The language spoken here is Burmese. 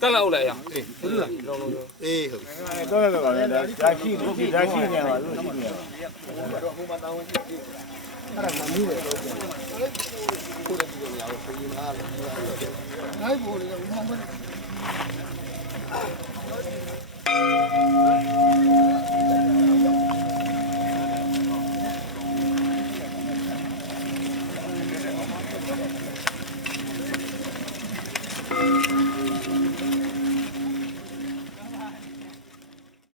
တက်လောက်လိုက်ရအောင်ဟုတ်လားအေးဟုတ်တော့လည်းပါလေဒါရှိဒါရှိနေပါလို့ရှိနေပါတော့ဟိုမှာတောင်းဝင်ကြည့်အဲ့ဒါမှမင်းပဲတော့ကိုယ်တည်းပြောရအောင်ပြင်လာတယ်နိုင်ပေါ်လေမောင်ပဲ